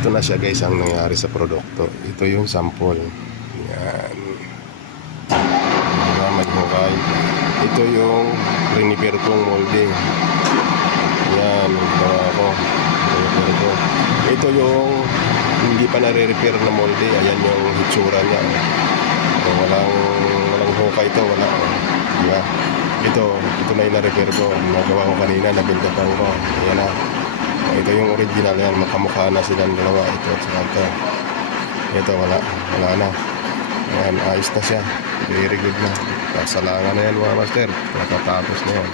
Ito na siya guys ang nangyari sa produkto. Ito yung sample. Yan. May hukay. Ito yung rinipair kong molding. Yan. Gawa ko. Rinipair ko. Ito yung hindi pa nare-repair na molding. Ayan yung hitsura niya. Walang hukay ito. Wala. Diba? Ito na yung na-repair ko. Nagawa ko kanina. Nabildapan ko. Ayan na. Ito yung original yan, makamukha na silang dalawa. Ito at saka ito. Ito wala na. Ayan, ayos na siya. Very good na. Kasalangan na yan mga master. Nakatapos na yan.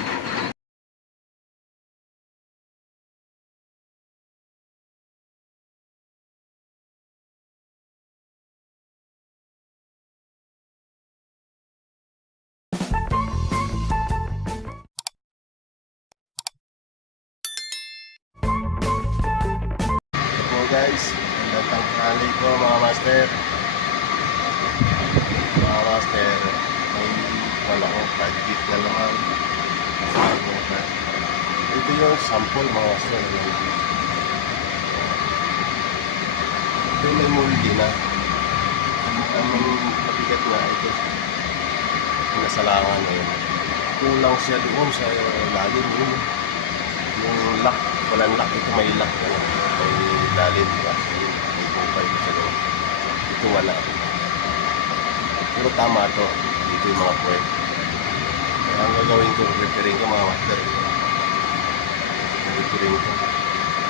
Guys, magandang tanghali ko mga master. May wala ko 5 feet na naman. Ito yung sample mga master. Ito yung may multi na. Ang mabigat na ito. Nasalangan na yun. Kulang siya doon sa lalim yun. Yung lock, walang lock. Ito may lock na lang. May lalim, diba? May bukay sa loob. Ito wala. Pero tama ito. Dito yung mga puwet. Kaya ang gagawin ko, repairing ko mga master. Repairing ko.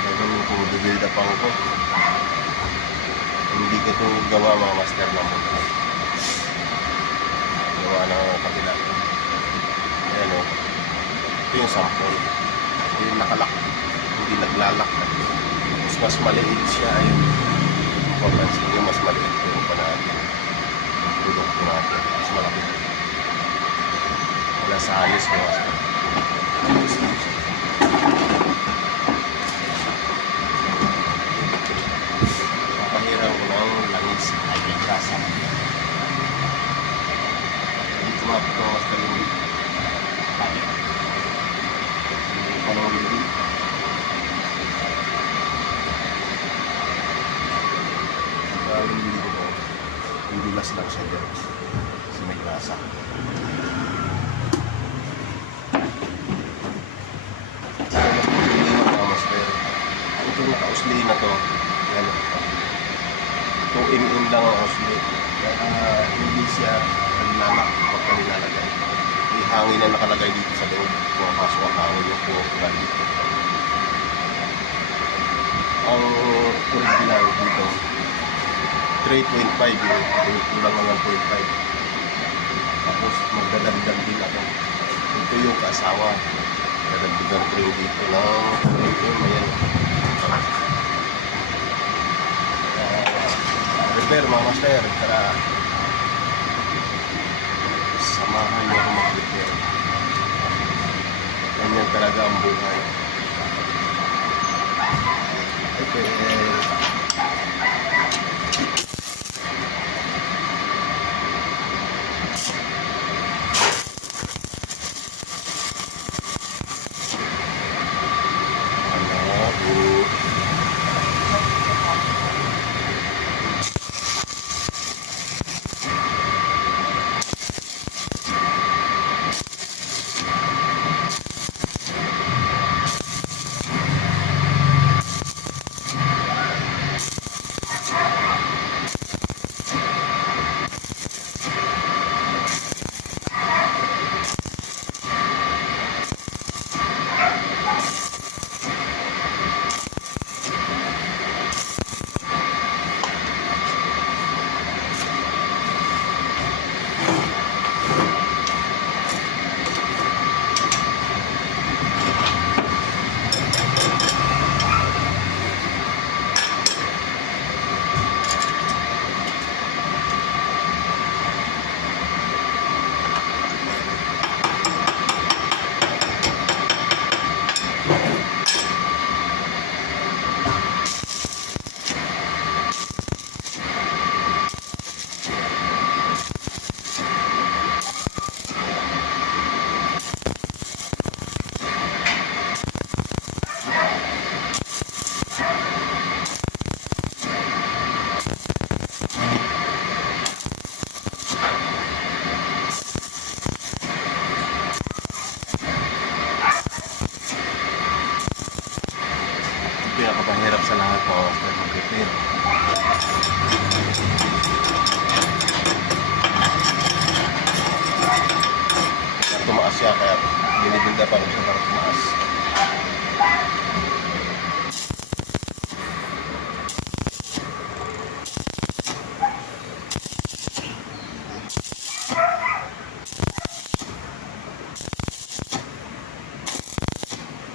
Gagawin ko, build up ko. Hindi ko ito gawa mga master na mo. Gawa ng kabila. Ayan o. Ito yung sample. Ito yung nakalak. Hindi naglalak na. Mas maliit siya ayun. Papansin yung mas maliit yung panahon. Tulog ko natin. Mas malaki. Wala sa ayos ko. Mapahirang ko ng langis. Ay, may grasa. Dito mapit ko mas kalimit. Bakit? Hindi ko nang bilhin. Yung dulas lang siya dyan kasi may grasa. Ito naka-usli na to. Yan. 2mm lang ang usli. Kaya hindi siya naglalak pagka nilalagay. May hangin na nakalagay dito sa loob. Pumapasok ang hangin yung pumunta dito. Ang original dito 3.5 yun. Kulang lang ng 0.5. Tapos magdadagdag din ako. Ito yung kasawa. Dadagdagan ko rin dito ng ayan. Repair mga master. Tara. Samahan niyo ako mag-repair. Ganyan talaga ang buhay. Repair. mga master mag-repair. Tumaas siya kaya binibinda pa rin siya para tumaas.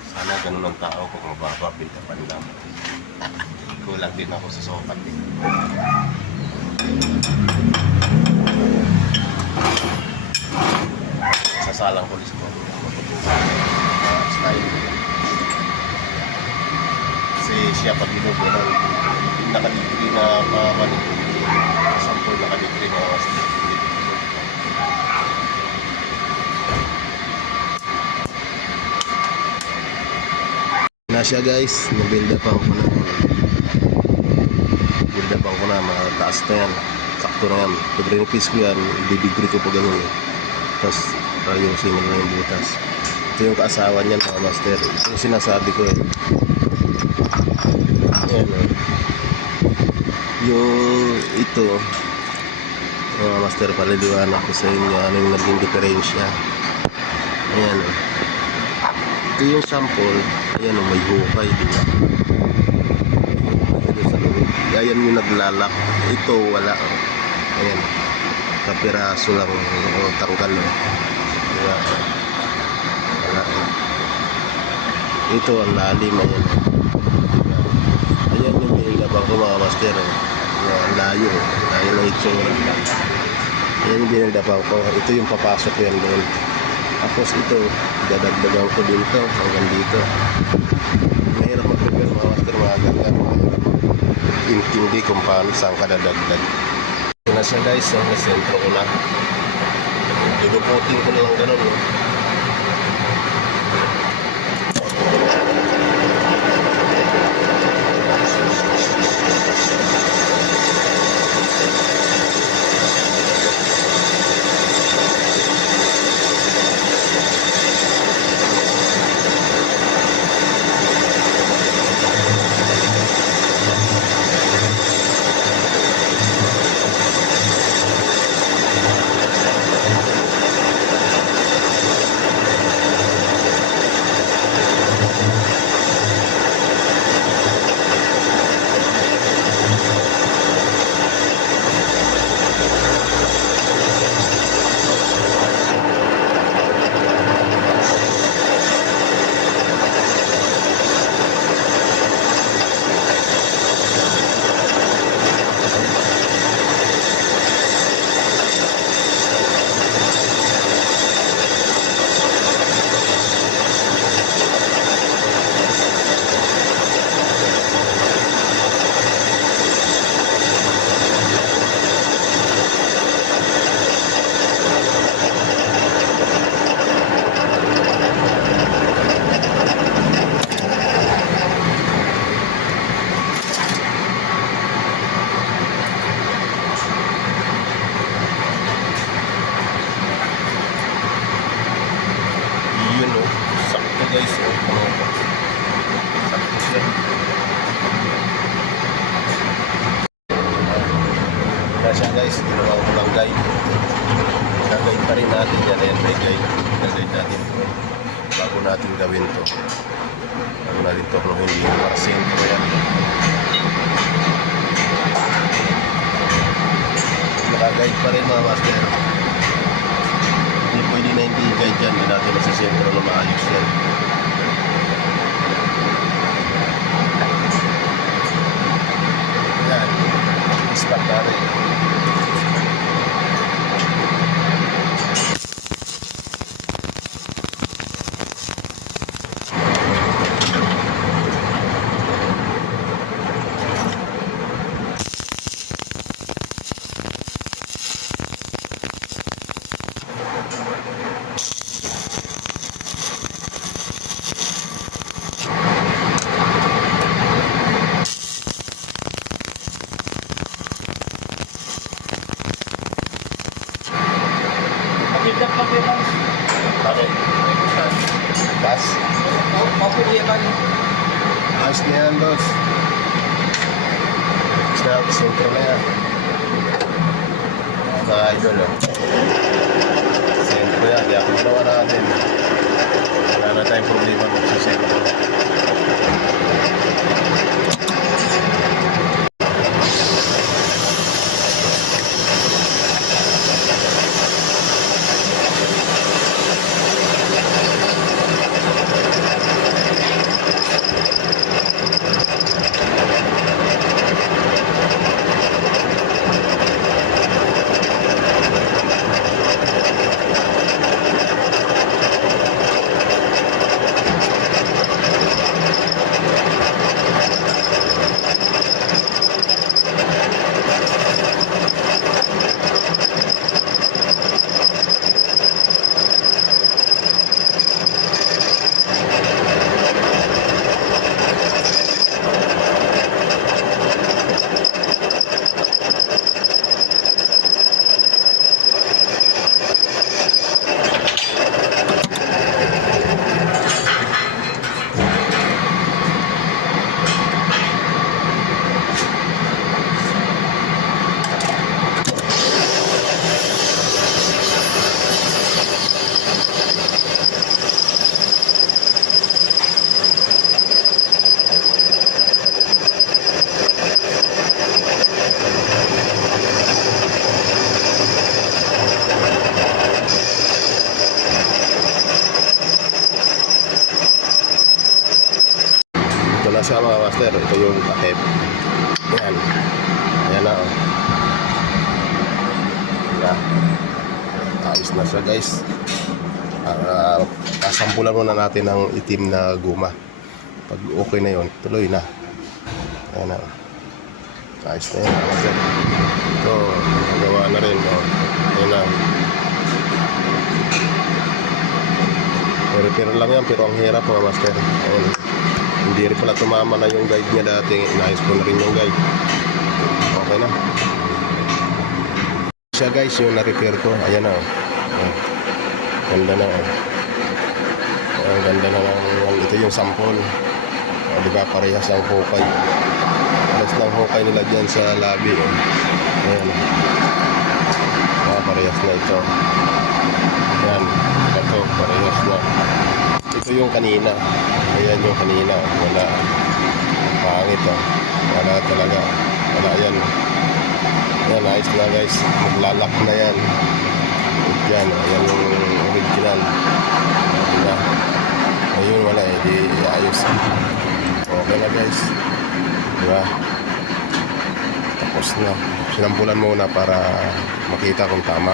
Sana ganun ang tao kung mababa, binta pa lang. Kulang din ako sa sokat eh. Sasalang ko ulit ko. Style. Kasi siya pag binubunan, nakalibre na pamalit. Sample nakalibre na na siya guys, nabuild up ako na. Build up ako na, mataas na yan. Sakto na yan. Pag rin-piece ko yan, bibigri ko pa ganun. Tapos, yung single na yung butas. Ito yung kaasawa niyan mga master. Ito yung sinasabi ko eh. Ayan o. Yung ito, mga master, paliliwanag ko sa inyo ano yung naging diferensya. Ayan o. Ito yung sample. Ayan o, may hukay. Diba? Ayan yung naglalak. Ito wala o. Ayan. Kapiraso lang o tanggal o. Diba? Wala o. Ito ang lalim. Ayan o. Ayan yung binilabang ko mga master o. Ang layo o. Layo ng itsura. Ayan yung binilabang ko. Ito yung papasok yan doon. Tapos ito, dadagdagan ko dito hanggang dito. Mahirap mag-prepare mga master, mga ganyan. Intindi kung paano saan ka dadagdag. Ito na siya guys, nasentro ko na. Duduputin ko na lang ganun. No? Guys, sakto siya. Kaya siya guys, ginawa ko lang guide. Gagawin pa rin natin yan. Ayan, may guide. Gagawin natin ito. Bago natin gawin to. Bago natin to kung hindi para sentro yan. Naka-guide pa rin mga master. Hindi pwede na hindi guide yan. Hindi natin masisentro na maayos yan. Stop na rin. Bakit? Gas? Ayos na yan, boss. sentro na yan. Mga idol, oh. Sentro yan, di ako ginawa natin. Wala na tayong problema kung sa sentro. Ito na siya mga master, ito yung takip. Yan. Ayan na, oh. Yan. Ayos na siya guys. Kasampulan muna natin ng itim na guma. Pag okay na yun, tuloy na. Ayan na, oh. Ayos na yan mga master. Ito, nagawa na rin, oh. Ayan na. Repair lang yan, pero ang hirap mga master. Ayan. Hindi rin pala tumama na yung guide niya dati. Inayos ko na rin yung guide. Okay na. Siya guys, yung na-repair ko. Ayan na, oh. Ganda na, oh. Ang ganda na lang. Ito yung sample. O, diba, parehas ang hukay. Parehas lang hukay nila dyan sa labi, oh. Ayan. Parehas na ito. Ayan. Ito, parehas na. Ito yung kanina. Ayan yung kanina. Wala. Pangit, oh. Wala talaga. Wala yan. Ayan, ayos na guys. Maglalak na yan. Yan. Ayan yung original. Diba? Ayun, wala eh. Di ayos. Okay na guys. Diba? Tapos na. Sinampulan muna para makita kung tama.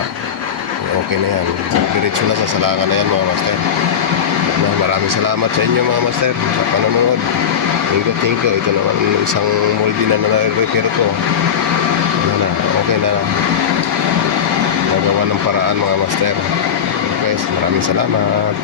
Okay na yan. Diretso na sa salangan na yan mga master. Maraming salamat sa inyo mga master sa panonood. Thank you. Ito naman isang moldy na na-repair ko. Ano na, okay na. Nagawa ng paraan mga master. Okay, maraming salamat.